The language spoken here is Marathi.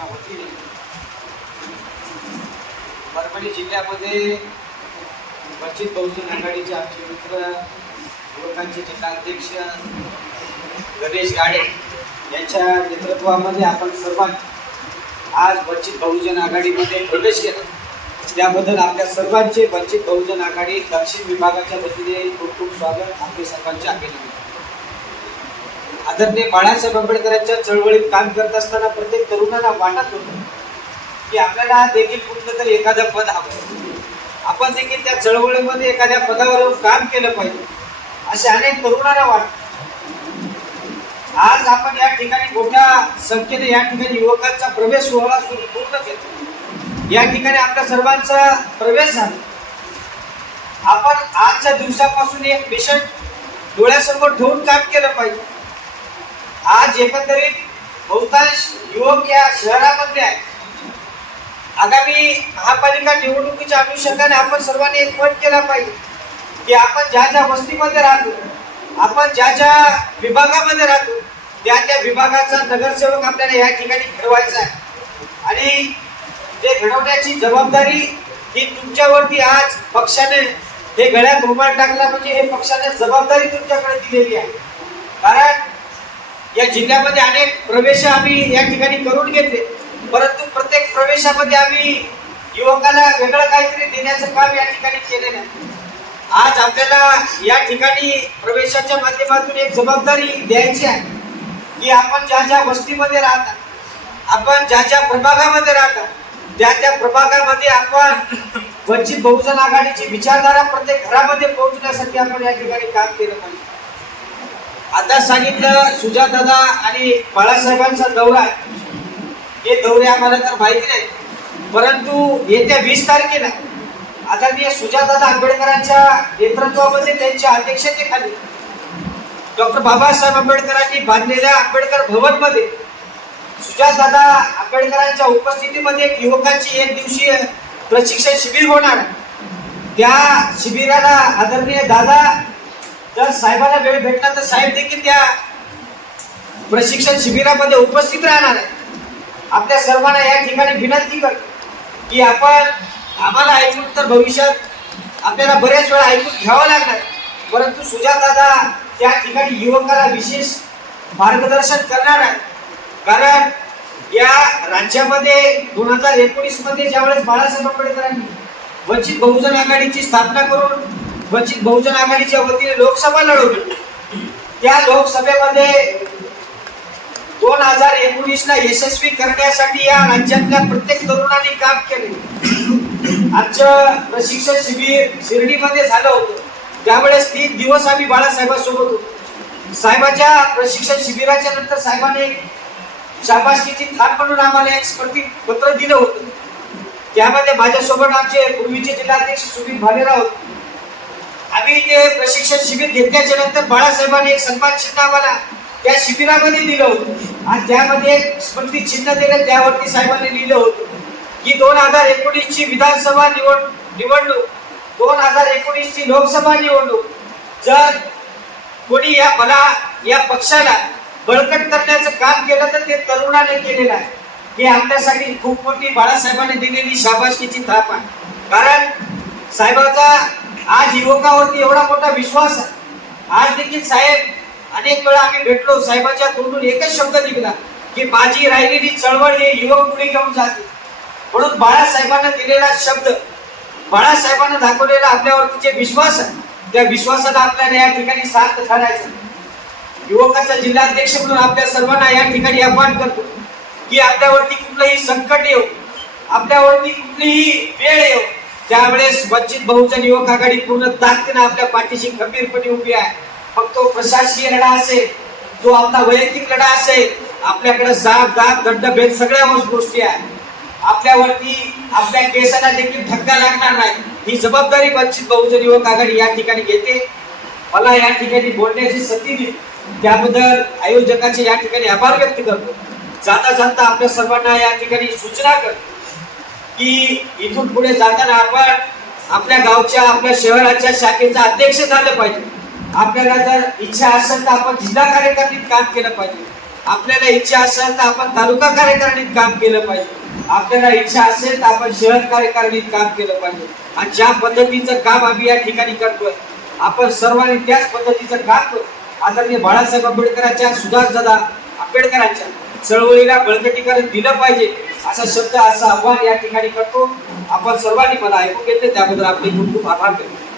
पक्षाच्या वतीने परभणी जिल्ह्यामध्ये वंचित बहुजन आघाडीचे आमचे मित्र युवकांचे जिल्हाध्यक्ष गणेश गाडे यांच्या नेतृत्वामध्ये आपण सर्वांनी आज वंचित बहुजन आघाडीमध्ये प्रवेश केला. त्याबद्दल आपल्या सर्वांचे वंचित बहुजन आघाडी दक्षिण विभागाच्या वतीने खूप खूप स्वागत. आपले सर्वांचे अभिनंदन. आदरणीय बाळासाहेब आंबेडकरांच्या चळवळीत काम करत असताना प्रत्येक तरुणाला वाटत होतं की आपल्याला देखील कुठलं तरी एखादं पद हवं. आपण देखील त्या चळवळीमध्ये एखाद्या पदावर येऊन काम केलं पाहिजे असे अनेक तरुणांना वाटत आज आपण या ठिकाणी मोठ्या संख्येने या ठिकाणी युवकांचा प्रवेश सोहळा सुरू पूर्ण केला या ठिकाणी आपल्या सर्वांचा प्रवेश झाला. आपण आजच्या दिवसापासून एक मिशन डोळ्यासमोर ठेवून काम केलं पाहिजे. आज एकंदरीत बहुतांश युवक या शहरामध्ये आहे आगामी महापालिका निवडणुकीच्या अनुषंगाने आपण सर्वांनी एक पट केला पाहिजे की आपण ज्या ज्या वस्तीमध्ये राहतो आपण ज्या ज्या विभागामध्ये राहतो त्या त्या विभागाचा नगरसेवक आपल्याला या ठिकाणी घडवायचा आहे. आणि ते घडवण्याची जबाबदारी ही तुमच्यावरती आज पक्षाने हे गळ्यात रुमाल टाकला म्हणजे हे पक्षाने जबाबदारी तुमच्याकडे दिलेली आहे. कारण या जिल्ह्यामध्ये अनेक प्रवेश आम्ही या ठिकाणी करून घेतले. परंतु प्रत्येक प्रवेशामध्ये आम्ही युवकाला वेगळं काहीतरी देण्याचं काम या ठिकाणी केलेलं आहे. आज आपल्याला या ठिकाणी प्रवेशाच्या माध्यमातून एक जबाबदारी द्यायची आहे की आपण ज्या ज्या वस्तीमध्ये राहता आपण ज्या ज्या प्रभागामध्ये राहतात त्या त्या प्रभागामध्ये आपण वंचित बहुजन आघाडीची विचारधारा प्रत्येक घरामध्ये पोहोचण्यासाठी आपण या ठिकाणी काम केलं पाहिजे. आता सांगितलं सुजातदादा आणि बाळासाहेबांचा दौरा हे दौरे आम्हाला तर माहिती नाही परंतु येत्या वीस तारखेला आदरणीय सुजातदादा आंबेडकरांच्या नेतृत्वामध्ये त्यांच्या अध्यक्षतेखाली डॉक्टर बाबासाहेब आंबेडकरांनी बांधलेल्या आंबेडकर भवनमध्ये सुजातदादा आंबेडकरांच्या उपस्थितीमध्ये एक युवकांची एक दिवसीय प्रशिक्षण शिबिर होणार त्या शिबिराला आदरणीय दादा जर साहेबाला वेळ भेटला तर साहेब देखील त्या प्रशिक्षण शिबिरामध्ये उपस्थित राहणार आहे आपल्या सर्वांना या ठिकाणी विनंती करतो की आपण आम्हाला ऐकून तर भविष्यात आपल्याला बऱ्याच वेळा ऐकून घ्यावं लागणार परंतु सुजातदादा त्या ठिकाणी युवकाला विशेष मार्गदर्शन करणार आहे. कारण या राज्यामध्ये दोन हजार एकोणीसमध्ये ज्यावेळेस बाळासाहेब आंबेडकरांनी वंचित बहुजन आघाडीची स्थापना करून वंचित बहुजन आघाडीच्या वतीने लोकसभा लढवली. त्या लोकसभेमध्ये दोन हजार एकोणीस ला यशस्वी करण्यासाठी या राज्यातल्या प्रत्येक तरुणांनी काम केले. आजचं प्रशिक्षण शिबिर शिर्डीमध्ये झालं होतं. त्यावेळेस तीन दिवस आम्ही बाळासाहेबांसोबत होतो. साहेबाच्या प्रशिक्षण शिबिराच्या नंतर साहेबांनी शाबासकीची थाप म्हणून आम्हाला एक स्मृती पत्र दिलं होतं. त्यामध्ये माझ्यासोबत आमचे पूर्वीचे जिल्हाध्यक्ष सुनील भालेराव होते. आम्ही ते प्रशिक्षण शिबिर घेतल्याच्या नंतर बाळासाहेबांनी एक सन्मान चिन्ह आम्हाला त्या शिबिरामध्ये दिलं होतं. आणि त्यामध्ये एक स्मृती चिन्ह दिलं त्यावरती साहेबांनी लिहिलं होतं की दोन हजार एकोणीसची विधानसभा निवड निवडणूक दोन हजार एकोणीसची लोकसभा निवडणूक जर कोणी या मला या पक्षाला बळकट करण्याचं काम केलं तर ते तरुणाने केलेलं आहे. हे आमच्यासाठी खूप मोठी बाळासाहेबांनी दिलेली शाबासकीची थाप आहे. कारण साहेबाचा लोकांवरती युवकावरती एवढा मोठा विश्वास आहे. आज देखील साहेब अनेक वेळा आम्ही भेटलो साहेबाच्या तोंडून एकच शब्द निघाला की माझी राहिलेली चळवळ हे युवक पुढे घेऊन जाते. म्हणून बाळासाहेबांना दिलेला शब्द बाळासाहेबांना दाखवलेला आपल्यावरती जे विश्वास आहे त्या विश्वासाला आपल्याला या ठिकाणी सार्थ ठरायचं युवकाचा जिल्हाध्यक्ष म्हणून आपल्या सर्वांना या ठिकाणी आव्हान करतो की आपल्यावरती कुठलंही संकट येऊ आपल्यावरती कुठलीही वेळ येऊ त्यावेळेस वंचित बहुजन युवक आघाडी पूर्ण ताकदीनं आपल्या पाठीशी खंबीरपणे उभी आहे. मग तो प्रशासकीय लढा असेल तो आपला वैयक्तिक लढा असेल आपल्याकडे जात दात दंड भेद सगळ्या गोष्टी आहेत. आपल्यावरती आपल्या केसाला देखील धक्का लागणार नाही. ही जबाबदारी वंचित बहुजन युवक आघाडी या ठिकाणी घेते. मला या ठिकाणी बोलण्याची संधी दिली त्याबद्दल आयोजकाचे या ठिकाणी आभार व्यक्त करतो. जाता जाता आपल्या सर्वांना या ठिकाणी सूचना कर की इथून पुढे जाताना आपण आपल्या गावच्या आपल्या शहराच्या शाखेचा अध्यक्ष झालं पाहिजे. आपल्याला जर इच्छा असेल तर आपण जिल्हा कार्यकारिणीत काम केलं पाहिजे. आपल्याला इच्छा असेल तर आपण तालुका कार्यकारिणीत काम केलं पाहिजे. आपल्याला इच्छा असेल तर आपण शहर कार्यकारिणीत काम केलं पाहिजे. आणि ज्या पद्धतीचं काम आम्ही या ठिकाणी करतोय आपण सर्वांनी त्याच पद्धतीचं काम करू. आदरणीय बाळासाहेब आंबेडकरांच्या सुधार दादा आंबेडकरांच्या चळवळीला बळकटीकरण दिलं पाहिजे. असा शब्द असं आव्हान या ठिकाणी करतो. आपण सर्वांनी मला ऐकून घेतले. त्याबद्दल आपले खूप खूप आभार करतो.